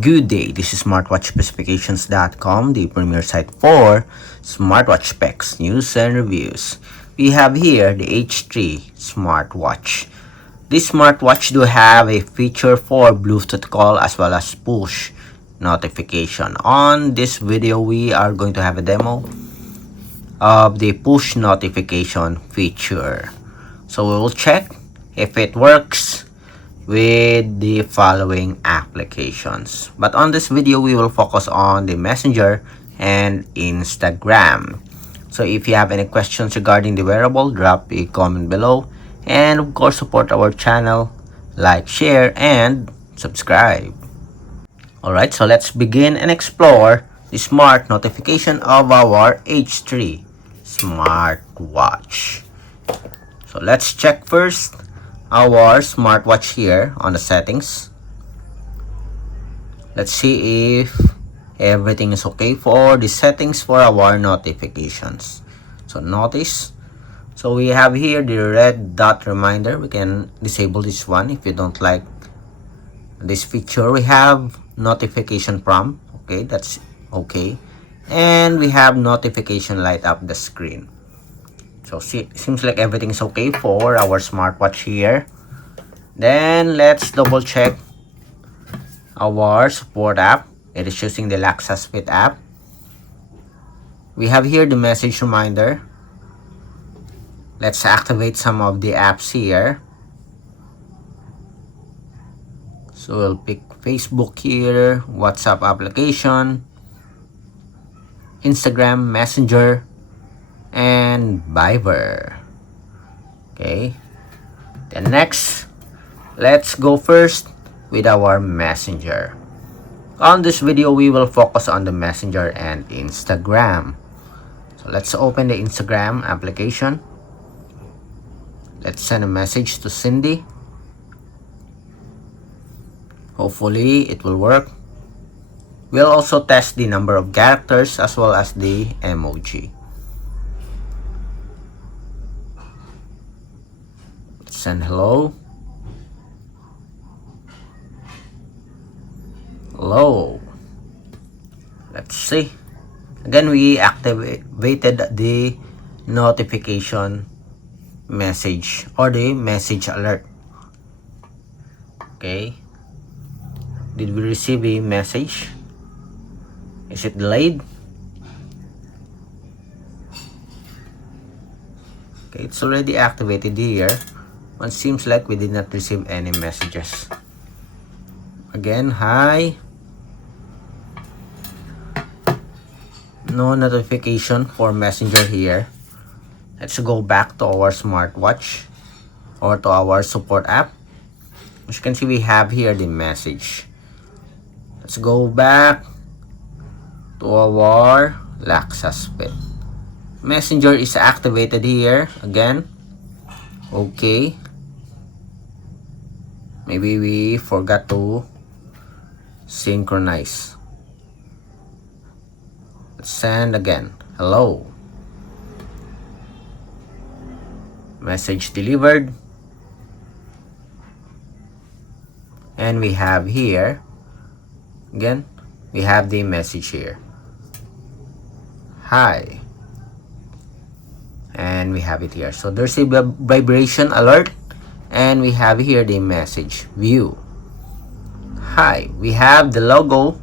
Good day, this is Smartwatch-Specifications.com, the premier site for smartwatch specs, news, and reviews. We have here the H3 smartwatch. This smartwatch do have a feature for Bluetooth call as well as push notification. On this video, we are going to have a demo of the push notification feature. So we will check if it works with the following applications. But on this video, we will focus on the Messenger and Instagram. So if you have any questions regarding the wearable, drop a comment below. And of course, support our channel, like, share, and subscribe. Alright, so let's begin and explore the smart notification of our H3 smartwatch. So let's check first our smartwatch here on the settings. Let's see if everything is okay for the settings for our notifications. So notice, so we have here the red dot reminder. We can disable this one if you don't like this feature. We have notification prompt, okay, that's okay, and we have notification light up the screen. So seems like everything is okay for our smartwatch here. Then let's double check our support app. It is using the Lakshas Fit app. We have here the message reminder. Let's activate some of the apps here. So we'll pick Facebook here, WhatsApp application, Instagram, Messenger, and Viber. Okay, then next, let's go first with our Messenger. On this video, we will focus on the Messenger and Instagram. So let's open the Instagram application. Let's send a message to Cindy. Hopefully it will work. We'll also test the number of characters as well as the emoji. Send hello. Hello. Let's see. Again, we activated the notification message or the message alert. Okay. Did we receive a message? Is it delayed? Okay, it's already activated here. It seems like we did not receive any messages. Again, hi. No notification for Messenger here. Let's go back to our smartwatch or to our support app. As you can see, we have here the message. Let's go back to our Lakshas Fit. Messenger is activated here again. Okay. Maybe we forgot to synchronize. Let's send again. Hello. Message delivered. And we have here, again, we have the message here. Hi. And we have it here. So there's a vibration alert. And we have here the message view. Hi. We have the logo,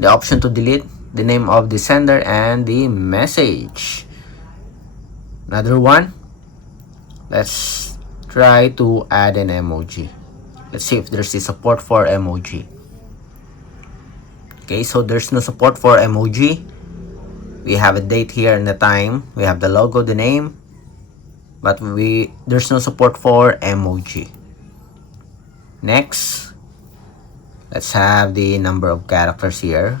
the option to delete, the name of the sender, and the message. Another one. Let's try to add an emoji. Let's see if there's a support for emoji. Okay, so there's no support for emoji. We have a date here and the time. We have the logo, the name, but there's no support for emoji. Next, let's have the number of characters here.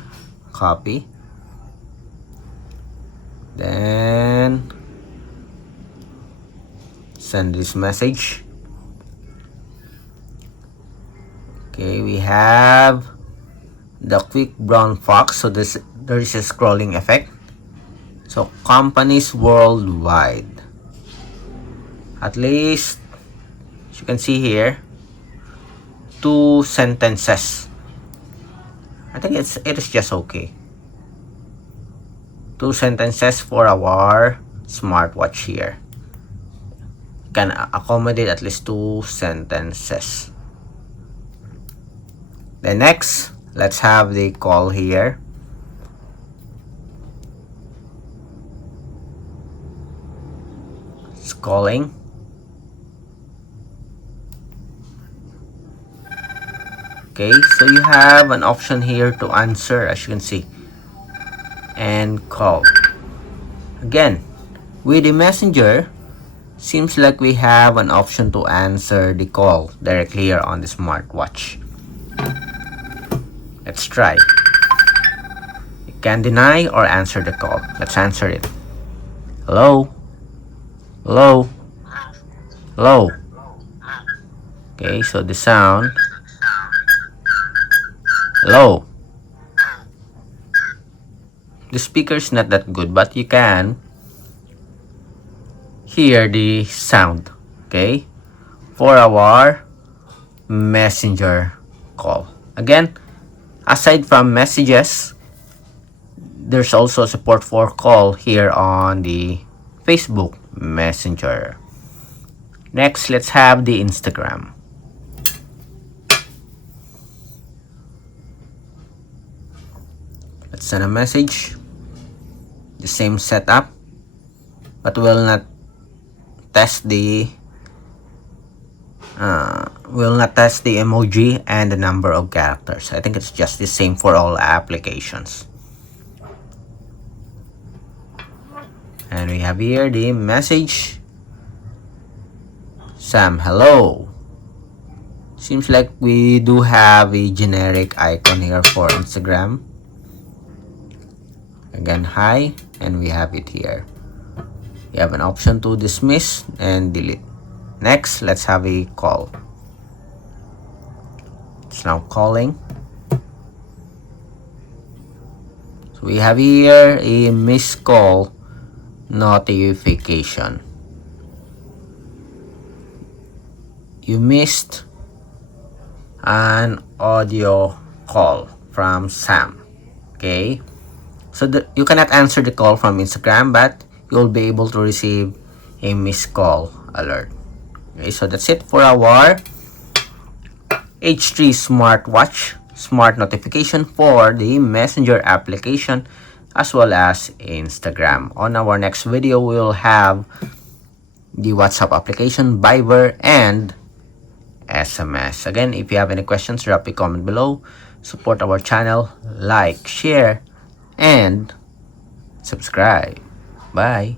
Copy. Then send this message. Okay, we have the quick brown fox. So there is a scrolling effect. So companies worldwide. At least, as you can see here, 2 sentences I think it is just okay. 2 sentences for our smartwatch here. Can accommodate at least 2 sentences. Then next, let's have the call here. It's calling. Okay, so you have an option here to answer, as you can see, and call. Again, with the messenger, seems like we have an option to answer the call directly here on the smartwatch. Let's try. You can deny or answer the call. Let's answer it. Hello? Hello? Hello? Okay, so the sound. Hello? The speaker is not that good, but you can hear the sound. Okay? For our messenger call. Again, aside from messages, there's also support for call here on the Facebook Messenger. Next, let's have the Instagram. Let's send a message. The same setup, but will not test the emoji and the number of characters. I think it's just the same for all applications. And we have here the message. Sam, hello. Seems like we do have a generic icon here for Instagram. Again, hi, and we have it here. You have an option to dismiss and delete. Next, let's have a call. It's now calling. So we have here a missed call notification. You missed an audio call from Sam. Okay, so you cannot answer the call from Instagram, but you'll be able to receive a missed call alert. Okay, so that's it for our H3 smartwatch smart notification for the Messenger application as well as Instagram. On our next video, we will have the WhatsApp application, Viber, and SMS. Again, if you have any questions, drop a comment below. Support our channel, like, share, and subscribe. Bye.